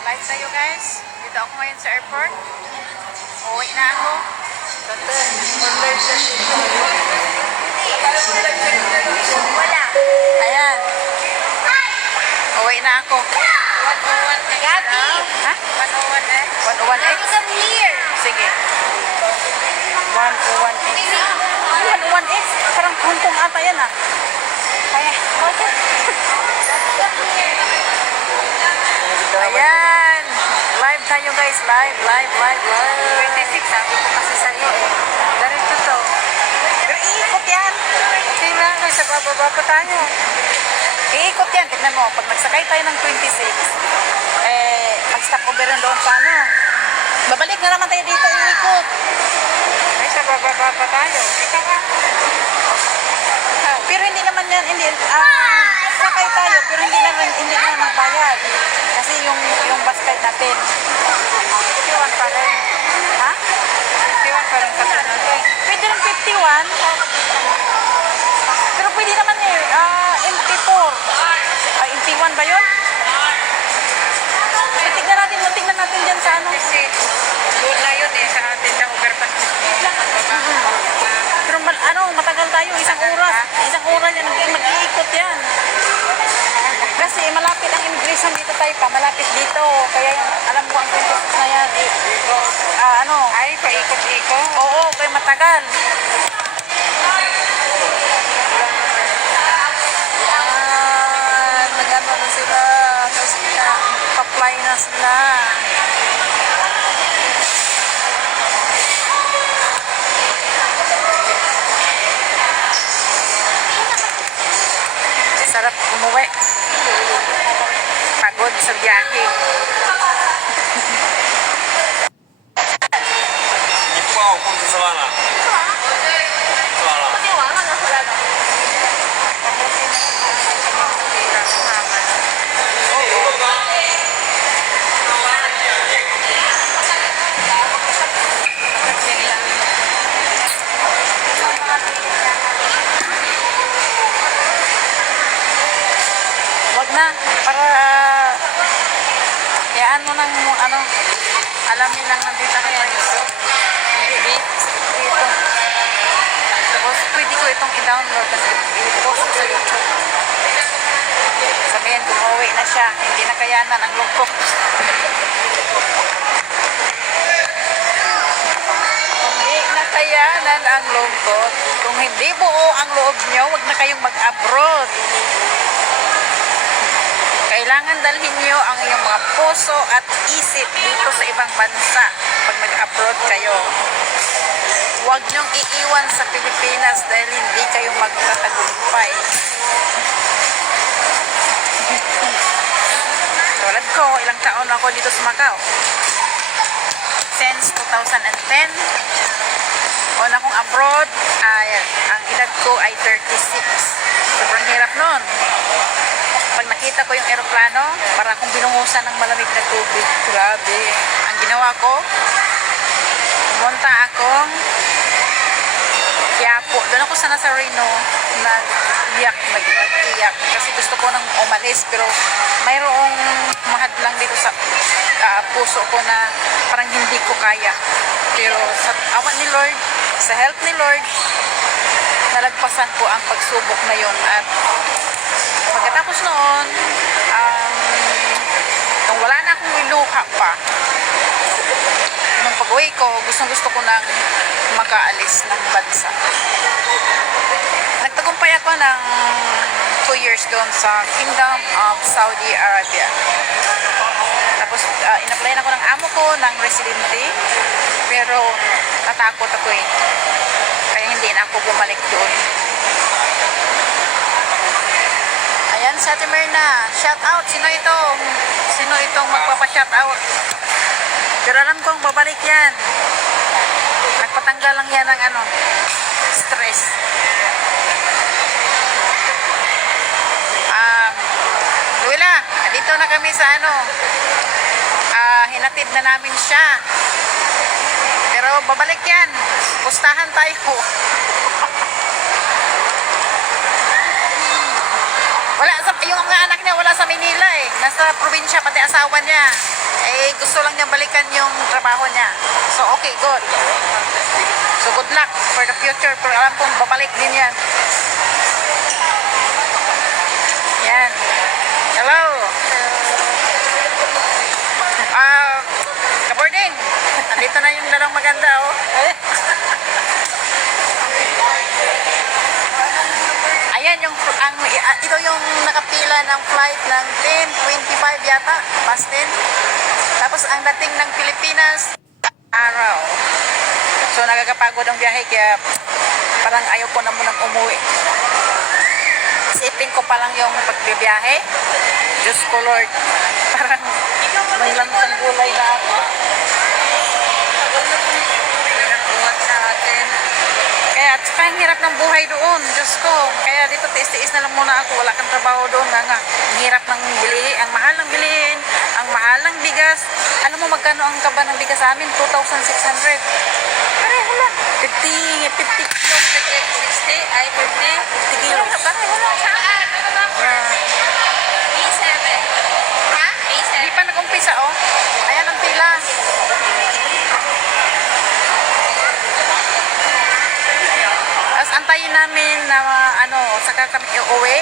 Live tayo guys. Dito ako ngayon sa airport. Uwi na ako. Wala. Ayan. Uwi na ako. 101 Gabi. Ha? 101 eh? 101 eh? Come here. Sige. 101 eh. 101 eh? Parang Hong Kong ata yan ah. Kaya. Ayan. Live tayo guys. Live. 26, sabi ko kasi sa'yo eh. Ganito to. Pero iikot yan. Hindi na. Nasa bababa pa tayo. Iikot yan. Tignan mo. Pag nagsakay tayo ng 26, mag-stop over yun doon sa ano. Babalik na naman tayo dito. Iikot. Ay, sa bababa pa tayo. Ikaw ka. Pero hindi naman yan. Sakay tayo. Pero hindi naman magbayad. Kasi yung bus ride natin. 51 pa rin. Ha? 51 pa rin kasi natin. Pwede rin 51. Pero pwede naman MP4. MP1 ba yun? Tignan natin dyan sa ano. Kasi doon na yun eh, sa atin na overpass. Pero matagal tayo. Isang oras. Isang oras yan. Mag-iikot yan. Kasi malapit ang immigration dito tayo pa. Malapit dito. Kaya yung, alam ko ang 26 na yan. Ay, paikot-ikot. Oo, kaya matagal. Nag-ano na sila. Kasi pa-fly na sila. Sarap umuwi. Pagod sa biyahe. Wag na. Para yaan mo ng alam nilang nandito na tayo. Dito. Tapos pwede ko itong i-download kasi i-post sa YouTube. Sabihin kung uwi na siya, hindi na kayanan ang lungkot. Hindi na kayanan ang lungkot. Kung hindi buo ang loob nyo, wag na kayong mag-abroad. Kailangan dalhin nyo ang iyong mga puso at isip dito sa ibang bansa pag nag-abroad kayo. Huwag nyong iiwan sa Pilipinas dahil hindi kayo magtatagumpay. Tulad ko, ilang taon ako dito sa Macau. Since 2010, una kong abroad, ang edad ko ay 36. Sobrang hirap nun. Pag nakita ko yung eroplano, para akong binungusan ng malamig na tubig. Grabe. Ang ginawa ko, pumunta akong Quiapo. Doon ako sa Nazareno, nag-iyak. Kasi gusto ko nang umalis, pero mayroong mahadlang dito sa puso ko na parang hindi ko kaya. Pero sa awa ni Lord, sa help ni Lord, nalagpasan ko ang pagsubok na yon. At pagkatapos noon, nung wala na akong iluha pa, nung pag-uwi ko, gusto ko nang makaalis ng bansa. Nagtagumpay ako ng 2 years doon sa Kingdom of Saudi Arabia. Tapos, in-apply ako ng amo ko ng residente, pero natakot ako eh. Kaya hindi na ako bumalik doon. Ayan, si Ate Myrna. Shout out. Sino itong magpapa-shout out? Pero alam kong babalik yan. Nagpatanggal lang yan ng stress. Wala. Dito na kami sa hinatid na namin siya. Pero babalik yan. Pustahan tayo. Wala, yung mga anak niya wala sa Manila eh. Nasa probinsya, pati asawa niya. Eh, gusto lang niya balikan yung trabaho niya. So, okay, good. So, good luck for the future. Pero alam kong babalik din yan. Yan. Hello. Kabording. Andito na yung dalawang maganda, oh. Ayan yung ito yung nakapila ng flight ng 10:25 yata, past 10. Tapos ang dating ng Pilipinas araw. So nagkakapagod ang biyahe kaya parang ayaw ko na munang umuwi. Isipin ko pa lang yung pagbibiyahe. Diyos ko Lord. Parang may lantang gulay na ako. Nakakuha sa atin. Kaya at saka ang hirap ng buhay doon, Diyos ko. Kaya dito tiis-tiis na lang muna ako. Wala kang trabaho doon nga. Ang hirap ng bilihin, ang mahal ng bilihin, ang mahal ng bigas. Alam mo magkano ang kaba ng bigas sa amin? 2,600. Pareho lang. 50 kilos. 60, ay 50. 50 kilos. Pareho lang sa akin. A7. Ha? A7. Hindi pa nag-umpisa, oh. Ayan ang pila. Tapos antayin namin na saka kami uuwi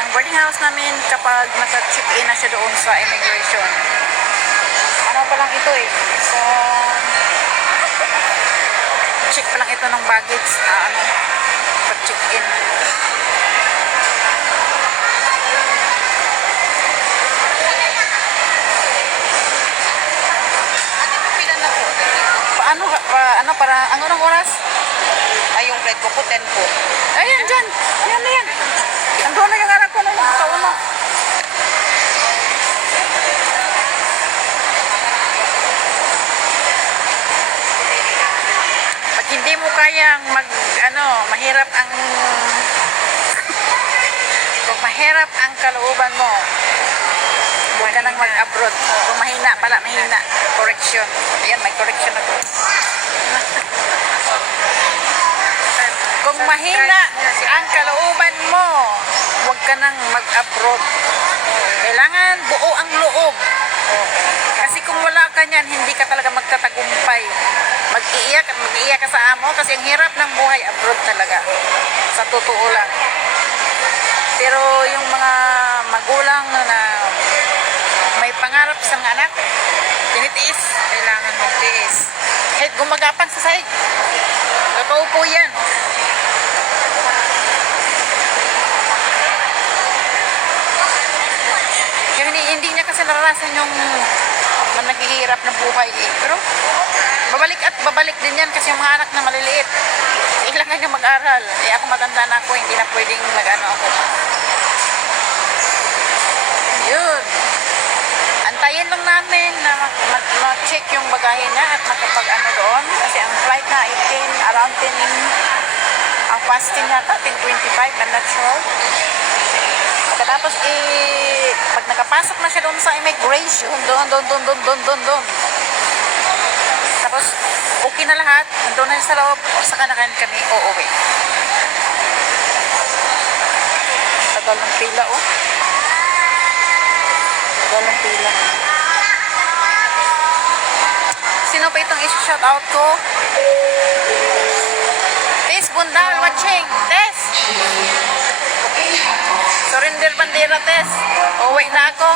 ang boarding house namin kapag nasa-check-in na siya doon sa immigration. Ano pa lang ito eh. So, check pa lang ito ng baggage. Pag-check-in. Para, anong oras? Ay, yung bread ko po, 10 po. Ayan, dyan. Ayan na yan. Andun na yung anak ko nung kauna. Pag hindi mo kayang mahirap ang kung mahirap ang kalooban mo, huwag ka nang mag-abroad. Kung mahina pala, mahina. Correction. Ayan, may correction ako. Kung mahina ang kalooban mo, huwag ka nang mag-abroad. Kailangan buo ang loob. Kasi kung wala ka niyan, hindi ka talaga magtatagumpay. Mag-iiyak at mag-iiyak ka sa amo kasi ang hirap ng buhay abroad talaga. Sa totoo lang. Pero yung mga magulang na may pangarap sa mga anak, tinitiis. Kailangan magtiis. Kahit gumagapang sa sahig. Totoo po yan. Kaya hindi niya kasi naranasan yung naghihirap na buhay eh. Pero babalik at babalik din yan kasi yung mga anak na maliliit. Kailangan niya mag-aral. Eh ako matanda na ako, hindi na pwedeng mag-ano ako. Yun. Antayin lang namin na mag-check yung bagahe niya at makapag-ano doon. Kasi ang flight na ay around 10, ang fasting yata, 10:25, I'm not sure. Pagkatapos pag nakapasok na siya doon sa immigration, doon. Tapos, okay na lahat, doon na sa loob, saka na kami uuwi. Tagal ng pila, oh. Tagal ng pila. Sino pa itong isi-shout out ko? Tess Bundal watching. Tess! Surinder Bandera, Tess. Uwi na ako.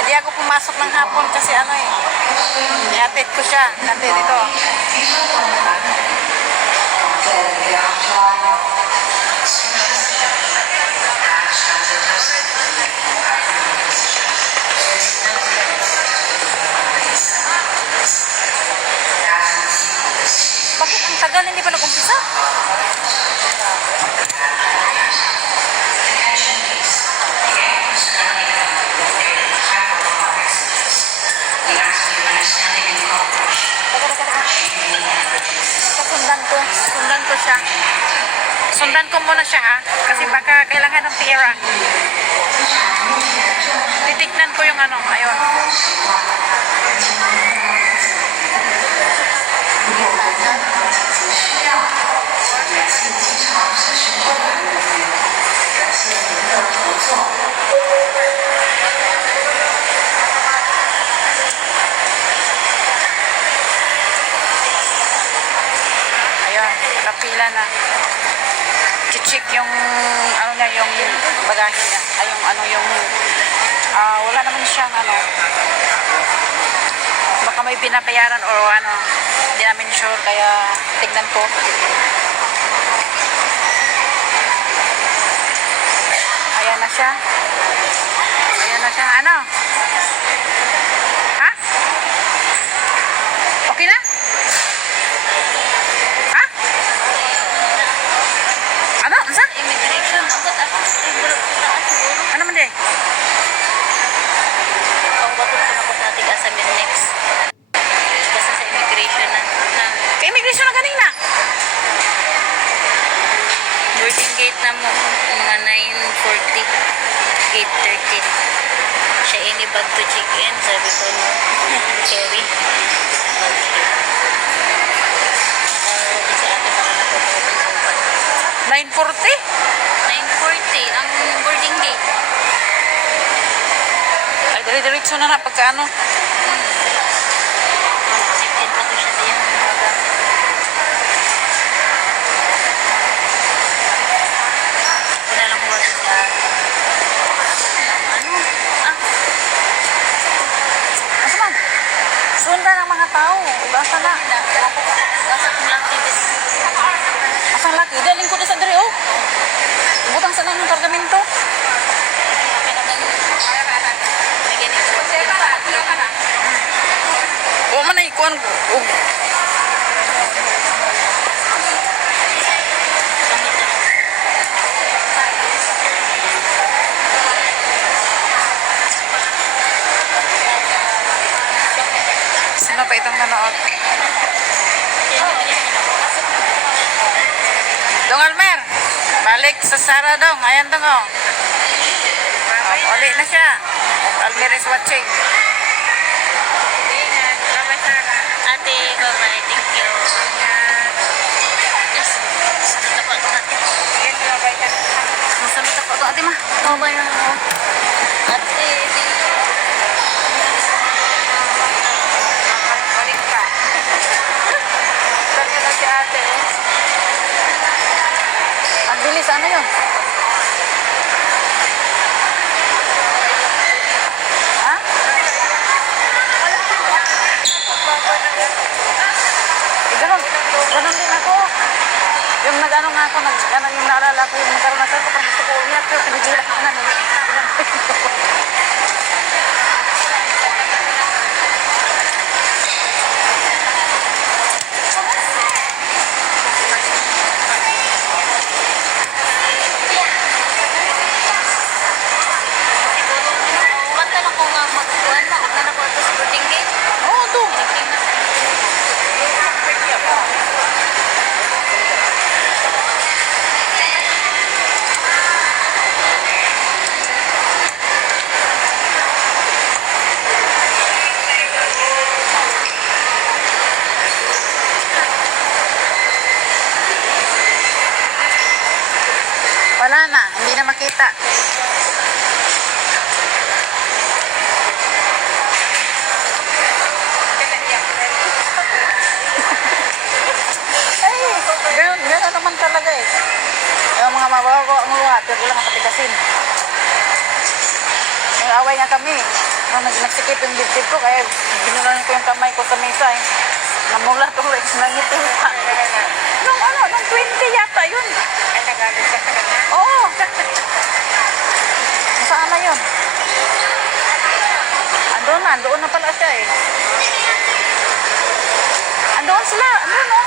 Hindi ako pumasok ng hapon kasi ihatid ko siya. Nandito dito. Bakit ang tagal hindi pa nag-umpisa? Sundan ko siya. Sundan ko muna siya ha. Kasi baka kailangan ng pera. Titignan ko yung ayun. Wala na. Check yung ano niya, yung bagahe niya. Ay, yung ano, yung wala naman siyang ano. Baka may binabayaran or ano. Hindi namin sure, kaya tignan ko. Ayan na siya. Ayan na siya. Ano? Ha? Okay na? Ha? Ano? Ansa? Immigration. Ako tapos siguro kita siguro. Ano man di? Ang bato ko na ko sa ating assignment next. Basta sa immigration na. Ka-immigration na kanina. Boarding gate na mo. Mga 9:40. Gate 13. Siya ini bag to check in. Sabi ko no. Cherry. Okay. Sa atin para na po open. 9:40? 9:40 ang boarding gate. Ay, dire-diretso na na pagka ano. Check in pa to siya diyan. Wala lang ko sa ano? Ah, Asa man? Sundan ang mga tao. Basta na. nasa kumlaki din. Asang laki. Daling ko na sa dire, oh. Butang sa nang kargamento. May ganito. O man na ikuan. Oh. Sino pa itong nanood? Dong Almer, balik sa Sara dong. Ayan dong, oh. Uli na siya. Almer is watching. Ate, bye-bye. Thank you. Yes. Samit ako ito ate. Masamit ako ito, ate ma. Bye-bye na ako. Ate, thank you. Balik ka. Balik na si ate, oh. Ang bilis, ano yun? Ha? Eh, ganun din ako. Yung nag-ano nga ako, yung naalala ko, yung nagkaroon na ko, parang gusto ko umiyak, pero pinigilak ko na. Umanta na ko nga magkuhan na. Huwag na na ko ito sa boarding gate. Oo, to. Wala na, hindi na makita. Ay, ganun naman talaga eh. Yung mga mababago ang luha, pero wala nga patigasin. Nag-away nga kami. Nung nagsikip yung dibdib ko, kaya ginulan ko yung kamay ko sa mesa eh. Namula tuloy, nangiti pa. Nung 20 yata yun. Ay, nagalit ka sa kanya. Oo. Saan na yun? Andoon na pala siya eh. Andoon sila, andoon no?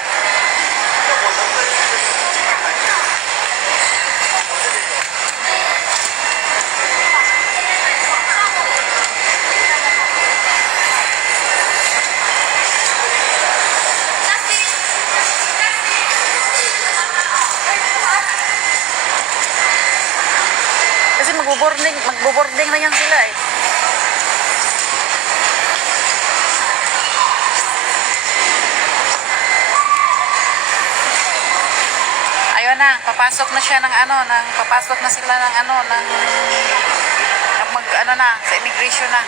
Kasi magbo-boarding na yan sila eh. Ayun na, papasok na siya papasok na sila ng sa immigration na.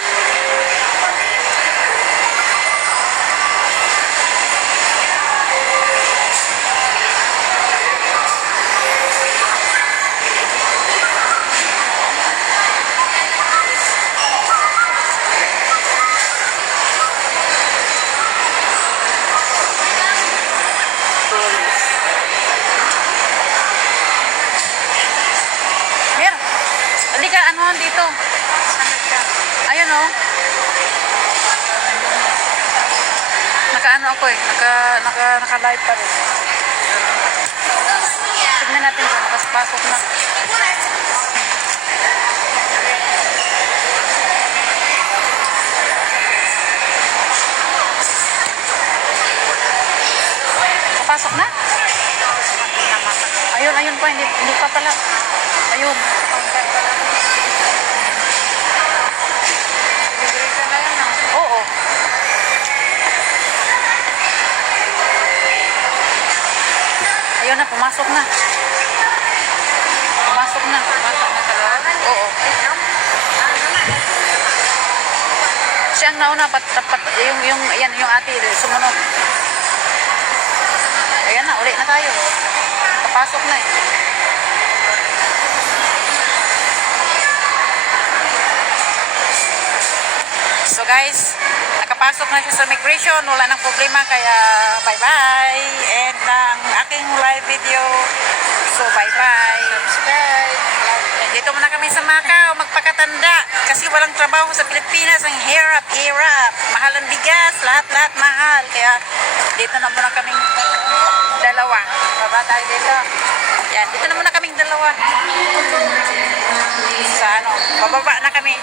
dito. Ayan oh. Naka-ano ako eh. Naka-live pa rin. Tignan natin kung nakapasok na. Papasok na? Ayun, ayun pa. Hindi pa pala. Ayun. Oo. Ayun na, pumasok na. Pumasok na. Pumasok na sa loob. Oo. Siya ang nauna, yung ate, sumunod. Ayan na, uli na tayo. Kapasok na eh. So guys, nakapasok na siya sa migration. Wala nang problema, kaya bye-bye. And ang aking live video. So bye-bye. Subscribe. Dito muna kami sa Macau, magpakatanda. Kasi walang trabaho sa Pilipinas. Ang hirap. Mahal ang bigas. Lahat mahal. Kaya dito na muna kaming dalawa. Baba tayo dito. Yan, dito na muna kaming dalawa. Sa ano, bababa na kami.